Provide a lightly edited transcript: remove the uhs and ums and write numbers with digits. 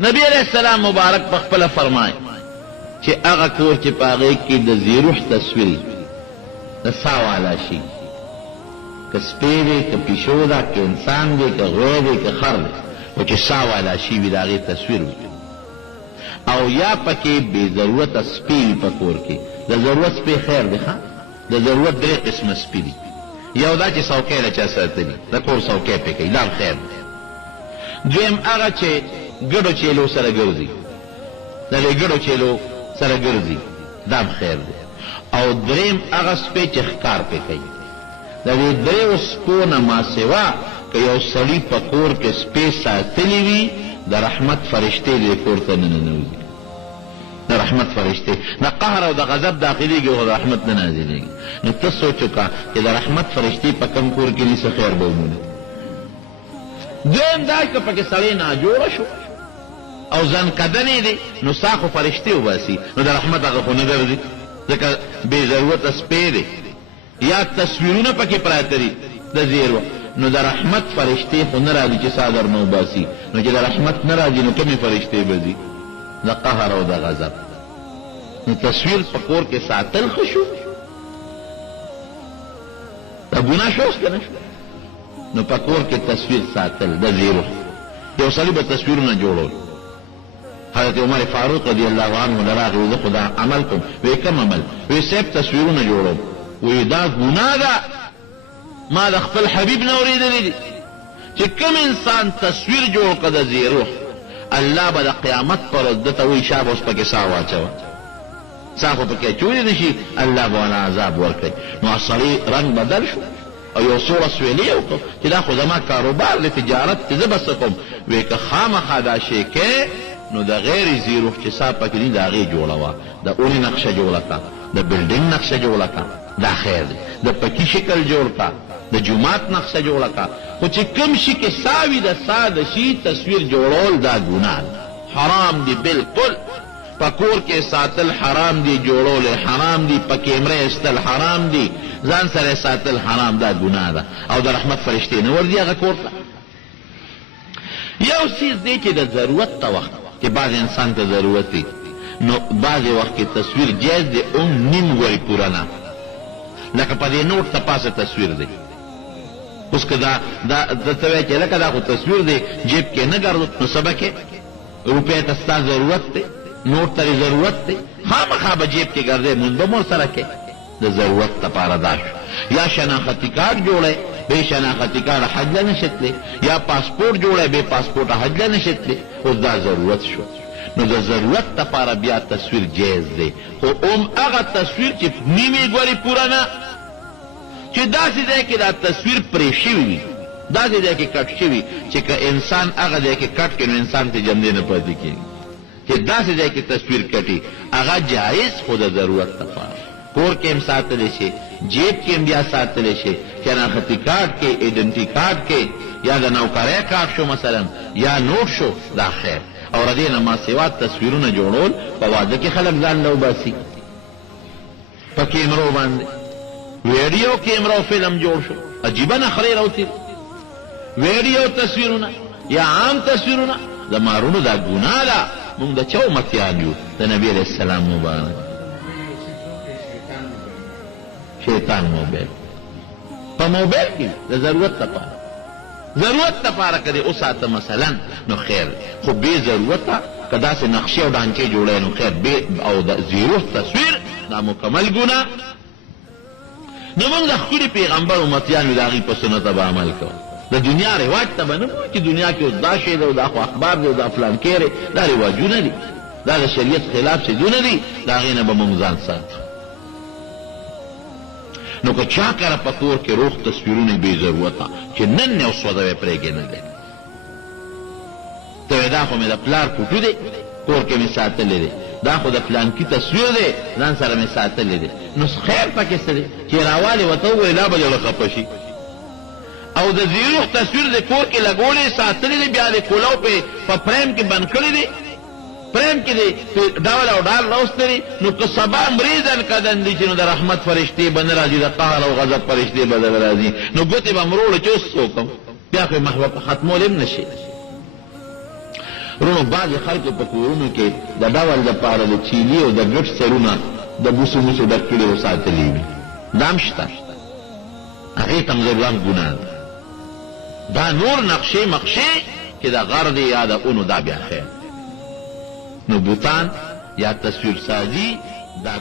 نبی علیہ السلام مبارک پخپل فرمائے چې هغه کور چې په هغې کې د زیروح تصویر د سا والا شي، که سپی دی، که پیشو ده، که انسان دی، که غوی دی، که خر دی، و چې سا والا شي وي د هغې تصویر وي. او یا پکې بې ضرورته سپي وي په کور کې. د ضرورت سپی خیر دی ښه، د ضرورت درې قسمه سپي دي. یو دا چې څوکۍ له چا ساتلي، د کور څوکۍ پې کوي، دا خیر دی. دویم هغه چې ګډو چیلو سره ګرځي، د دې ګډو چیلو سره ګرځي، دا خیر دی. او دریم هغه سپی چې ښکار پې کوي. د دې دریو سپو نه ما سوا که یو سړي په کور کې سپی ساتلی وي، د رحمت فرشتې دې کور ته ننوځي. د رحمت فرشتې د قهر او د غضب داخلېږي او د رحمت نه نازلېږي. نو ته سوچ وکړه چې د رحمت فرشتې په کوم کور کې دي، څه خیر به ومومي. دویم دا که پکې سړی ناجوړه شو او ځانکدنې دی، نو سا خو فرشتې وباسي، نو د رحمت هغه خو نه ګرځي، ځکه بې ضرورته سپی دی. یا تصویرونه پکې پراته دي د زیرو، نو د رحمت فرشتې خو نه راځي چې سا در نه وباسي. نو چې د رحمت نه راځي نو کومې فرشتې به ځي؟ د قهر او د غضب. نو تصویر په کور کې ساتل ښه شو، د ګناه شو اوس که نه شو؟ نو په کور کې تصویر ساتل د زیرو. یو سړي به تصویرونه جوړول. حضرت عمر فاروق رضی الله عنه لراغی وزه خو دا عمل کوم. وی کم عمل؟ وی صاحب تصویرونه جوړوم. وی دا ګناه ده، ما د خپل حبیب نه اورېدلی دي چې کوم انسان تصویر جوړ کړه د زیرو، الله به د قیامت پر ورځ ده ته وایي شابه اوس پکې سا واچوه، سا خو پکې اچولی نه شي، الله به ونه عذاب ورکوي. نو سړي رنګ بدل شو او یو څو سویلې وکړو چې دا خو زما کاروبار دی، تجارت دی، زه به څه کوم؟ وایي که خامخا دا شی کې نو د غیر زیروح چې سا پکې دي د هغې جوړوه، د اونې نقشه جوړه کړه، د بلډینګ نقشه جوړه کړه، دا خیر دی. د پکي شکل جوړ کړه، د جومات نقشه جوړه کړه. خو چې کوم شي کې سا وي د سا د شي تصویر جوړول دا ګناه حرام دی. بالکل په کور کې ساتل حرام دی، جوړول حرام دی، په کیمره ایستل حرام دی، ځان سره ساتل حرام، دا ګناه ده. او د رحمت فرشتې نه ورځي هغه کور ته. یو څیز دی چې د ضرورت ته وخت چې بعض انسان ته ضرورت دی، نو بعضې وخت کې تصویر جایز دی، نیم ورې پوره نه. لکه په دې نوټ ته پاسه تصویر دی. اوس که دا ته وایي چې لکه دا خو تصویر دی، جیب کې نه ګرځو، نو سبا کې روپۍ ته ستا ضرورت دی، نوټ ته ضرورت دی، خامخا به جیب کې ګرځې، مونځ به مور سره کې د ضرورت لپاره دا شو. یا شناختی کارت جوړی، بې شناختی کارت حج له نشي تللی، یا پاسپورټ جوړی، بې پاسپورټه حج له نشي تللی. اوس دا ضرورت شو. نو د ضرورت لپاره بیا تصویر جایز دی، خو هغه تصویر چې نیمې ګورې پوره نه، چې داسې ځای کې دا تصویر پرې شوي وي، داسې ځای کې کټ شوي چې که انسان هغه ځای کې کټ کړي نو انسان ته جمدې نه پاتې کېږي. چې داسې ځای کې تصویر کټي هغه جایز، خو د ضرورت لپاره. کور کې هم ساتلی شي، جیب کې هم بیا ساتلی شي، شناختی کارت کې، ایډنټي کارت کې، یا د نوکرۍ کارت شو مثلا، یا نوټ شو، دا خیر. او ردې نه ما سوا تصویرونه جوړول په واده کې خلک ځان له وباسي په کیمرو باندې. ویډیو کیمرو فلم جوړ شو، عجیبه نخرې راوتې، ویډیو تصویرونه یا عام تصویرونه د مارونو دا ګناه ده. موږ د چا امتیان یو؟ د نبي علیه السلام مبارک. شیطان موبایل په موبایل کې د ضرورت لپاره، ضرورت لپاره که دې وساته مثلا نو خیر، خو بې ضرورته که داسې نقشې او ډانچې جوړی نو خیر. او د زیروح تصویر دا مکمل ګناه. نو موږ د ښکلي پیغمبر امتیان یو، د هغې په سنته به عمل کوو. د دنیا رواج ته به نه وایو چې دنیا کې اوس دا شی دی او دا خو اخبار دی او دا فلان کې دی، دا رواجونه دي، دا د شریعت خلاف څیزونه دي، د هغې نه به موږ ځان ساتو. نو که چا کره په کور کې روغ تصویرونه بې ضرورته چې نن یو سوده یې پرېږې نه دی، ته وایې دا خو مې د پلار فوټو دی، کور کې مې ساتلی دی، دا خو د فلانکي تصویر دی، ځان سره مې ساتلی دی، نو خیر پکې څه دی چې راوالې ورته ووایې لا به زړه خفه شي. او د زیروح تصویر د کور کې لګولی ساتلی دی، بیا د کولو په فریم کې بند کړی دی، فریم کې دی ډول او ډال راوستی دی، نو که سبا مریضن کدن دی چې نو د رحمت فرشتې به نه راځي، د قهر او غضب فرشتې به نه راځي، نو ګوتې به مروړو چې اوس څه وکړم، بیا خو یې ختمولی هم نه شي. رونو بعضې خلکو په کورونو کې د ډول دپاره د چیلي او د ګټ سرونه د بوسو موسو ډک کړي او ساتلي وي، دا هم شته، هغې ته هم ضرورت ګناه ده. دا نور نقشې مقشې چې د غر دی یا د اونو دا بیا خیر. نو بوتان یا تصویر سازی دا